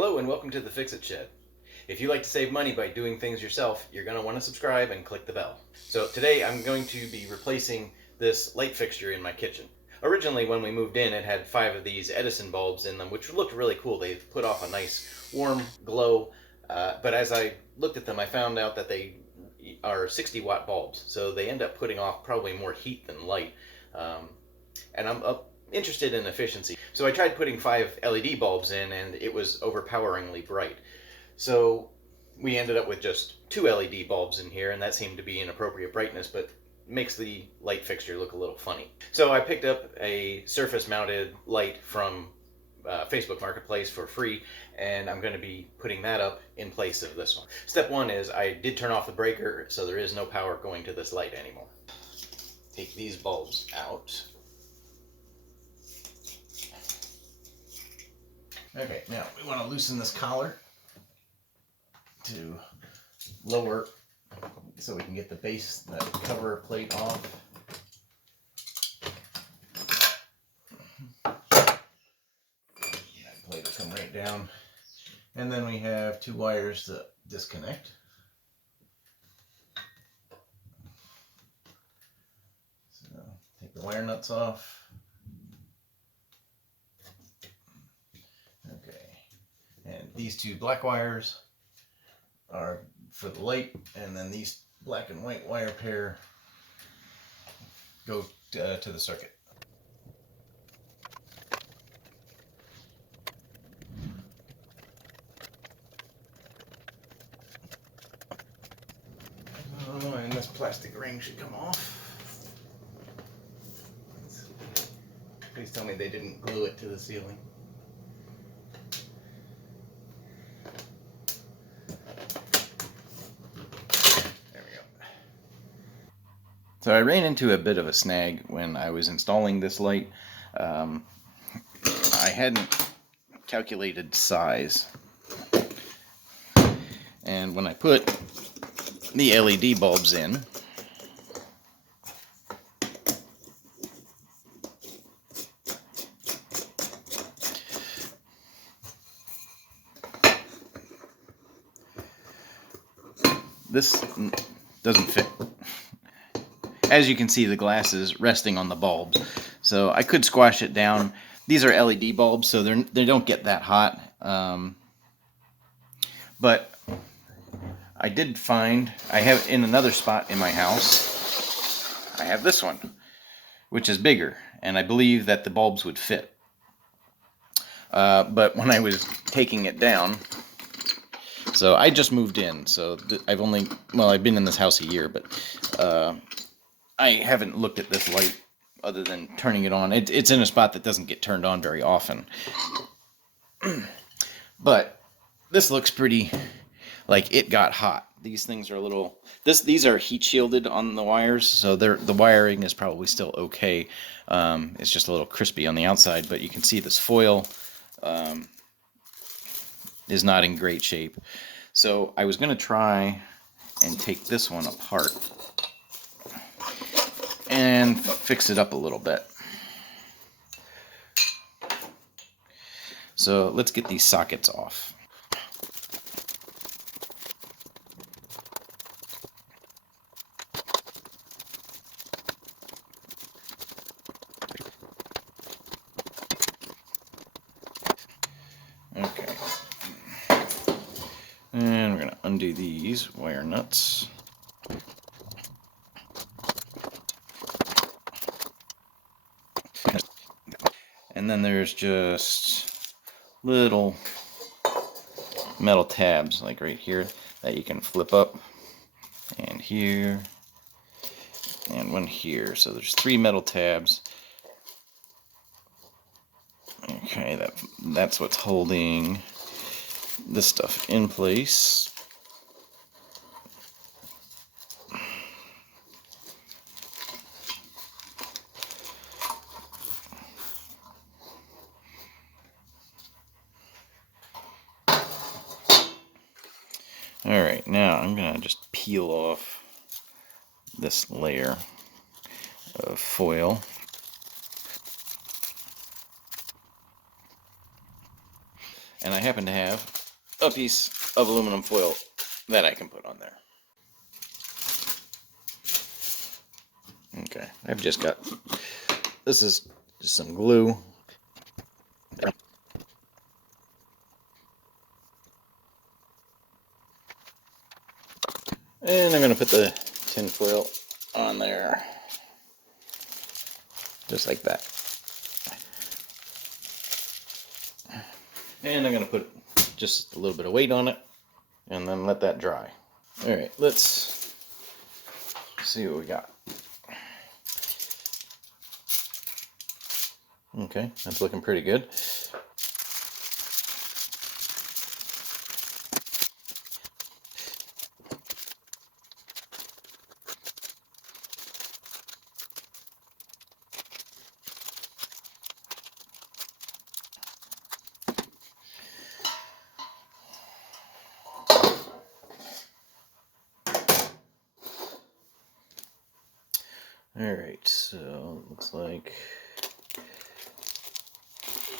Hello and welcome to the Fix-It Shed. If you like to save money by doing things yourself, you're going to want to subscribe and click the bell. So today I'm going to be replacing this light fixture in my kitchen. Originally when we moved in it had 5 of these Edison bulbs in them, which looked really cool. They put off a nice warm glow, but as I looked at them I found out that they are 60 watt bulbs, so they end up putting off probably more heat than light. And I'm interested in efficiency. So I tried putting 5 LED bulbs in and it was overpoweringly bright. So we ended up with just 2 LED bulbs in here, and that seemed to be an appropriate brightness, but makes the light fixture look a little funny. So I picked up a surface mounted light from Facebook Marketplace for free, and I'm going to be putting that up in place of this one. Step 1 is I did turn off the breaker, so there is no power going to this light anymore. Take these bulbs out. Okay, now we want to loosen this collar to lower so we can get the base, the cover plate off. That plate will come right down. And then we have 2 wires to disconnect. So take the wire nuts off. And these 2 black wires are for the light, and then these black and white wire pair go to the circuit. Oh, and this plastic ring should come off. Please tell me they didn't glue it to the ceiling. So I ran into a bit of a snag when I was installing this light. I hadn't calculated size. And when I put the LED bulbs in, this doesn't fit. As you can see, the glass is resting on the bulbs, so I could squash it down. These are LED bulbs, so they don't get that hot. But I did find, I have in another spot in my house, I have this one, which is bigger, and I believe that the bulbs would fit. But when I was taking it down, so I just moved in, so I've been in this house a year, but I haven't looked at this light other than turning it on. It's in a spot that doesn't get turned on very often. But this looks pretty like it got hot. These things are a little... These are heat shielded on the wires, so the wiring is probably still okay. It's just a little crispy on the outside, but you can see this foil is not in great shape. So I was going to try and take this one apart and fix it up a little bit. So let's get these sockets off. Okay. And we're going to undo these wire nuts. And then there's just little metal tabs, like right here, that you can flip up, and here, and one here. So there's 3 metal tabs. Okay, that's what's holding this stuff in place. Alright, now I'm going to just peel off this layer of foil. And I happen to have a piece of aluminum foil that I can put on there. Okay, I've just got, this is just some glue. And I'm going to put the tin foil on there, just like that. And I'm going to put just a little bit of weight on it, and then let that dry. Alright, let's see what we got. Okay, that's looking pretty good. Alright, so it looks like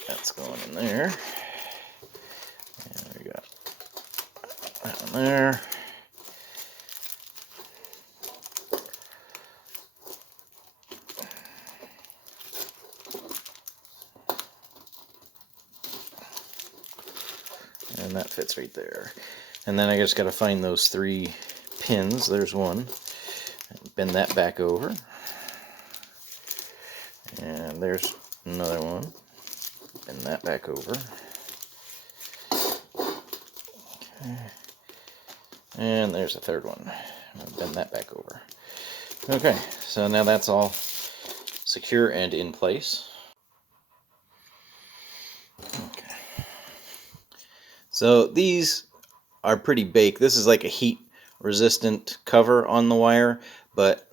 that's going in there. And we got that one there. And that fits right there. And then I just got to find those 3 pins. There's one. Bend that back over. And there's another one. Bend that back over. Okay. And there's a third one. Bend that back over. Okay, so now that's all secure and in place. Okay. So these are pretty baked. This is like a heat resistant cover on the wire, but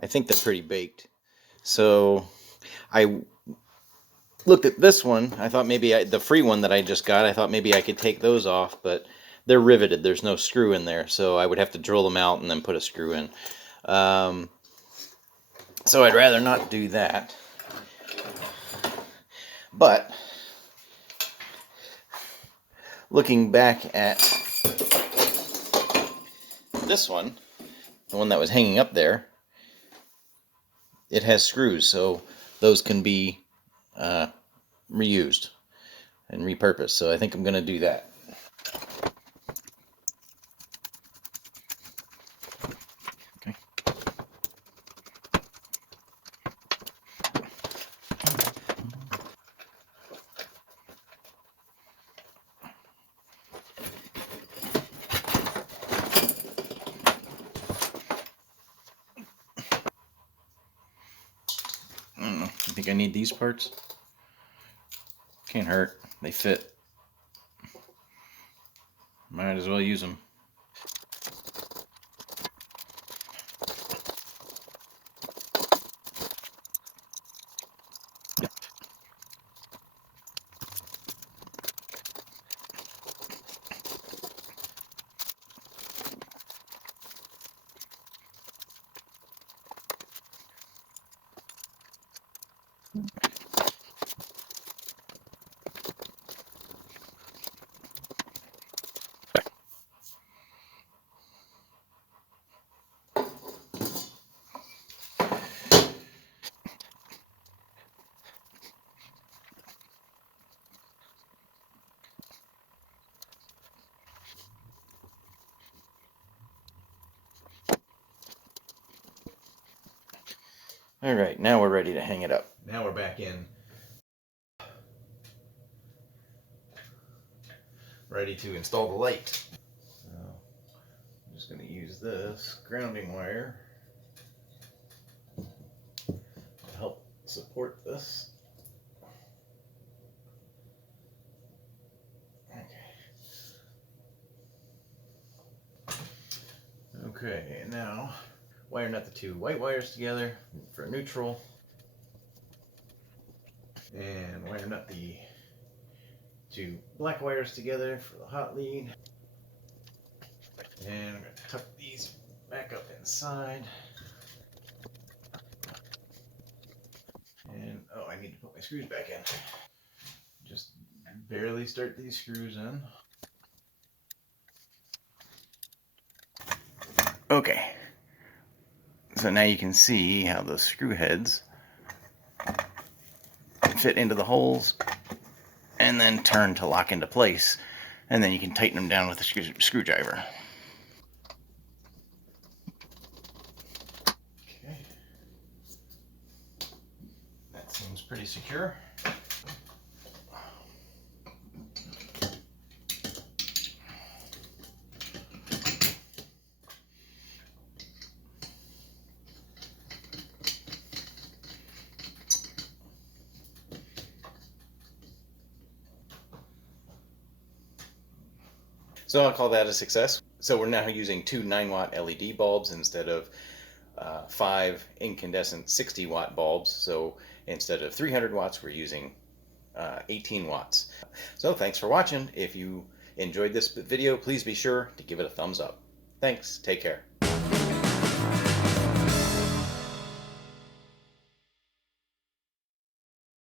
I think they're pretty baked. So I looked at this one. I thought maybe the free one that I just got, I thought maybe I could take those off, but they're riveted. There's no screw in there, so I would have to drill them out and then put a screw in. So I'd rather not do that. But looking back at this one, the one that was hanging up there, it has screws, so those can be reused and repurposed. So I think I'm going to do that. Okay. I don't know. You think I need these parts? Can't hurt. They fit. Might as well use them. All right, now we're ready to hang it up. Now we're back in. Ready to install the light. So I'm just going to use this grounding wire to help support this. Okay, now wire nut the 2 white wires together for neutral, and wire nut the 2 black wires together for the hot lead. And I'm going to tuck these back up inside. And oh, I need to put my screws back in. Just barely start these screws in. Okay, so now you can see how the screw heads fit into the holes and then turn to lock into place, and then you can tighten them down with a screwdriver. Okay, that seems pretty secure. So I'll call that a success. So we're now using two 9-watt LED bulbs instead of 5 incandescent 60-watt bulbs. So instead of 300 watts, we're using 18 watts. So thanks for watching. If you enjoyed this video, please be sure to give it a thumbs up. Thanks. Take care.